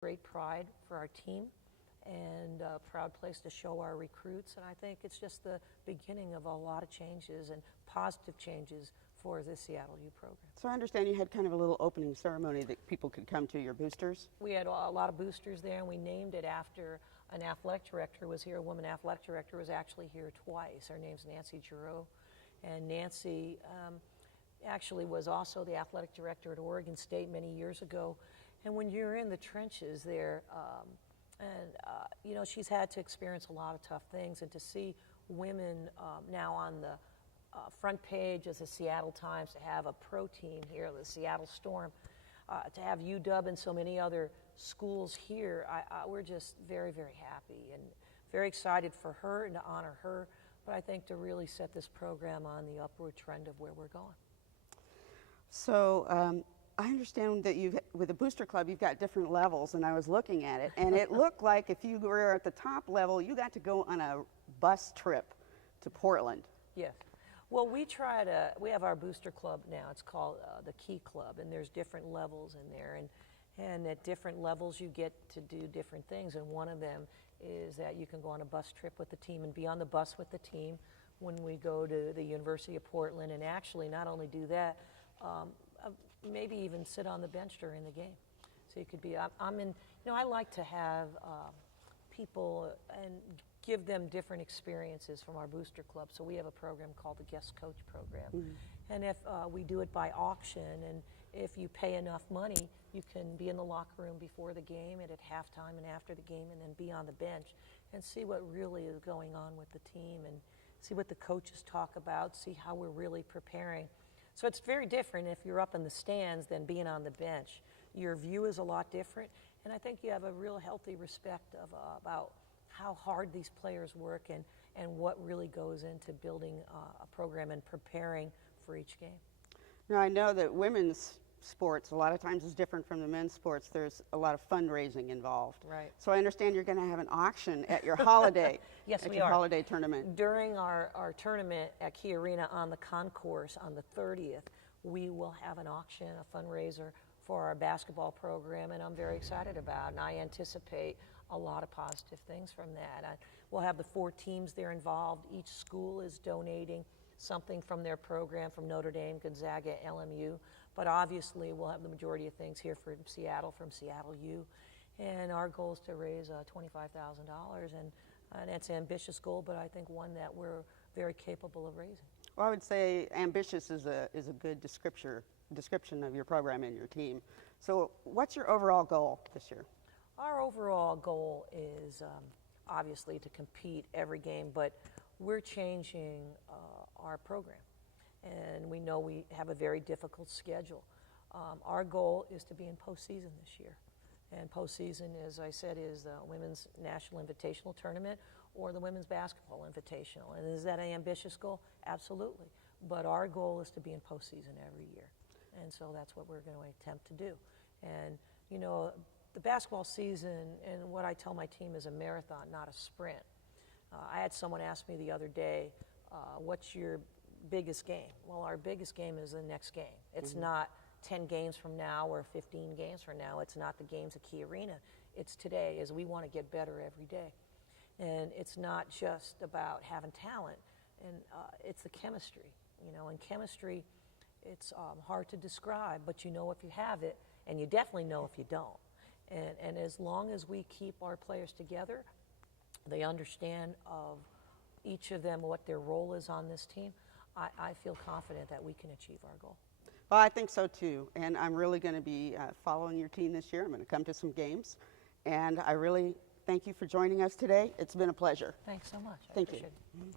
great pride for our team and a proud place to show our recruits. And I think it's just the beginning of a lot of changes and positive changes for the Seattle U program. So I understand you had kind of a little opening ceremony that people could come to, your boosters? We had a lot of boosters there, and we named it after an athletic director who was here. A woman athletic director was actually here twice. Her name's Nancy Giroux. And Nancy actually was also the athletic director at Oregon State many years ago. And when you're in the trenches there, you know, she's had to experience a lot of tough things, and to see women now on the front page as the Seattle Times, to have a pro team here, the Seattle Storm, to have UW and so many other schools here, we're just very, very happy and very excited for her and to honor her, but I think to really set this program on the upward trend of where we're going. So I understand that with the Booster Club, you've got different levels, and I was looking at it, and it looked like if you were at the top level, you got to go on a bus trip to Portland. Yes. Well, we have our Booster Club now. It's called the Key Club, and there's different levels in there, and at different levels you get to do different things, and one of them is that you can go on a bus trip with the team and be on the bus with the team when we go to the University of Portland, and actually not only do that, maybe even sit on the bench during the game. So you could be, I like to have people and give them different experiences from our Booster Club. So we have a program called the Guest Coach Program. Mm-hmm. And if we do it by auction, and if you pay enough money, you can be in the locker room before the game and at halftime and after the game, and then be on the bench and see what really is going on with the team and see what the coaches talk about, see how we're really preparing. So it's very different if you're up in the stands than being on the bench. Your view is a lot different, and I think you have a real healthy respect about how hard these players work and what really goes into building a program and preparing for each game. Now, I know that women's sports a lot of times is different from the men's sports. There's a lot of fundraising involved. Right. So I understand you're going to have an auction at your holiday. Yes, at we your are. Holiday tournament. During our tournament at Key Arena on the concourse on the 30th, we will have an auction, a fundraiser for our basketball program, and I'm very excited about it, and I anticipate a lot of positive things from that. We'll have the 4 teams there involved. Each school is donating something from their program, from Notre Dame, Gonzaga, LMU, but obviously we'll have the majority of things here from Seattle U, and our goal is to raise $25,000, and it's an ambitious goal, but I think one that we're very capable of raising. Well, I would say ambitious is a good description of your program and your team. So what's your overall goal this year? Our overall goal is obviously to compete every game, but we're changing our program, and we know we have a very difficult schedule. Our goal is to be in postseason this year, and postseason, as I said, is the Women's National Invitational Tournament or the Women's Basketball Invitational. And is that an ambitious goal? Absolutely. But our goal is to be in postseason every year, and so that's what we're going to attempt to do. And you know, the basketball season, and what I tell my team, is a marathon, not a sprint. I had someone ask me the other day, what's your biggest game? Well, our biggest game is the next game. It's not 10 games from now or 15 games from now. It's not the games at Key Arena. It's today, as we want to get better every day. And it's not just about having talent, and it's the chemistry. You know, and chemistry, it's hard to describe, but you know if you have it, and you definitely know if you don't. And as long as we keep our players together, they understand of each of them what their role is on this team, I feel confident that we can achieve our goal. Well, I think so too, and I'm really going to be following your team this year. I'm going to come to some games, and I really thank you for joining us today. It's been a pleasure. Thanks so much. Thank you. Appreciate it.